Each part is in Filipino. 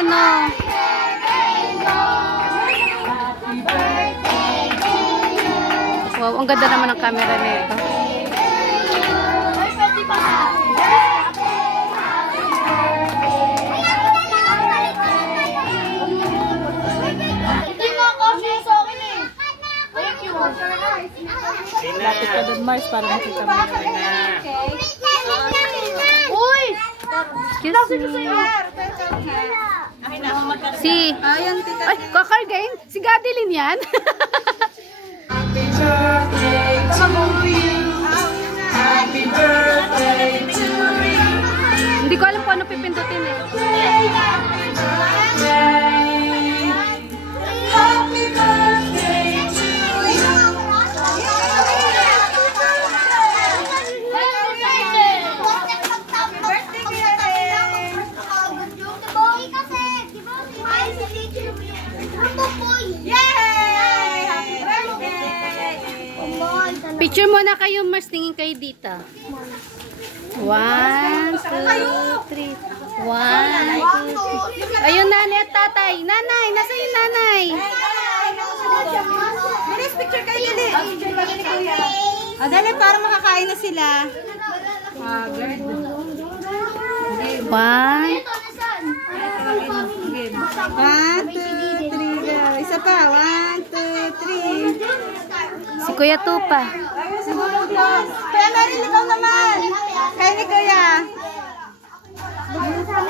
ano. Wow, ang ganda naman ng camera nito. Lapit ka doon, Mars, para makita mo. Uy! Excuse me. Si... Ay, kakargain? Si Gadeline yan? Happy birthday to you. Happy birthday to you. Hindi ko alam kung ano pipindutin eh. Happy birthday to you. Picture muna kayo, Mars. Tingin kayo dito. 1, 2, 3. 1, 2, 3. Ayun, nanay at tatay. Nanay, nasa yung nanay? Bilis, picture kayo dali. Dali, para makakain na sila. Good. 1. 1, 2, 3, go. Isa pa. 1, 2, 3. Si Kuya Tupa. Kuya Meryl, ikaw naman. Kayo ni Kuya.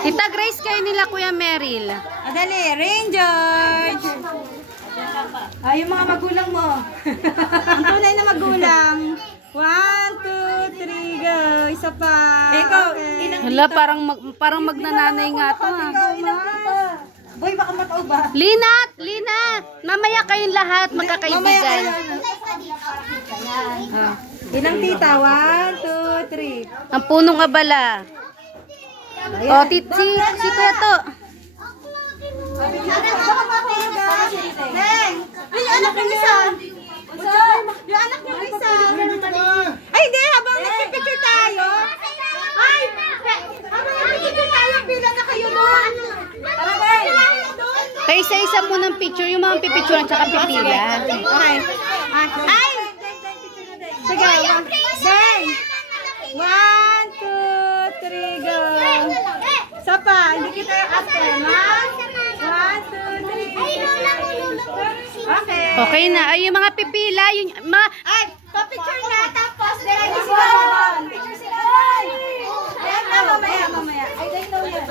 Tita Grace, kayo nila Kuya Meryl. Dali, Rain George. Yung mga magulang mo. Ang tunay na magulang. 1, 2, 3, go. Isa pa. Ikaw, Hala, parang magnananay nga to. Boy, baka matao ba? Linat! Lina! Mamaya kayong lahat magkakaibigan. Ilang tita? 1, 2, 3. Ang punong abala. O, si Kuya to. Neng! Yung anak ng isa! Yung anak ng isa! Ay, hindi! Habang nagpipicture tayo! Ay! Habang nagpipicture tayo, pila na kayo doon! Kaya isa-isa mo ng picture, yung mga pipicturean tsaka pipila. Okay. Ay! Sige, Deng! 1, 2, 3, go! Isa pa, hindi kita yung after, ha? 1, 2, 3. Okay. Okay na. Ay, yung mga pipila, yung mga... Ay, pa-picture na, tapos direct sila doon. Picture sila doon. Ayan na, mamaya. I don't know yun.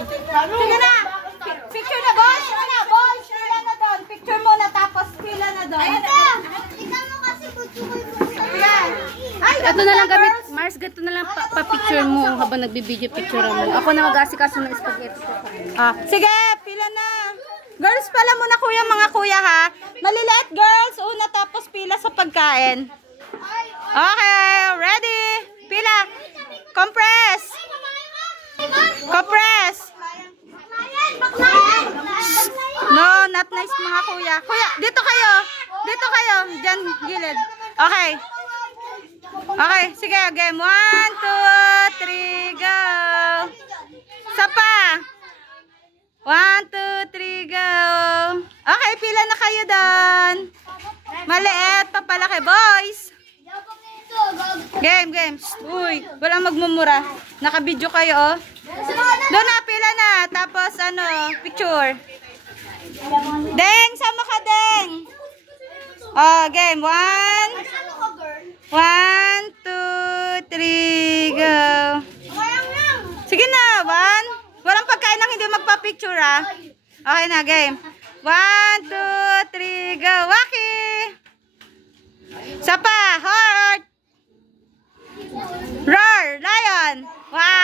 Sige na. Picture na, boss. Sige na, boss. Pila na doon. Picture muna, tapos pila na doon. Ayan na. Ikaw mo kasi kutsukoy mo sa ayan. Ay, Ito na lang gamit. Mars, gato na lang pa-picture mo habang nagbibideo picture mo. Ako na mag-asikaso ng spaghetti. Sige, pila na. Girls pala muna kuya, mga kuya ha. Maliliit girls, una tapos pila sa pagkain. Okay, ready? Pila. Compress. Compress. No, not nice mga kuya. Kuya, dito kayo. Dito kayo. Diyan, gilid. Okay. Okay, sige, game. 1, 2, 3, go. Isa pa. 1, 2, 3, go. Okay, pila na kayo doon. Maliit, papalaki, boys. Game. Uy, walang magmumura. Nakabidyo kayo, oh. Doon na, pila na. Tapos, picture. Deng, sama ka, Deng. Oh, game. 1, 2, 3, go. Sige na, 1. Walang pagkain ng hindi magpa-picture, ah. Okay na, game. 1, 2, 3, go. Waki! Sapa, heart! Roar, lion! Wow!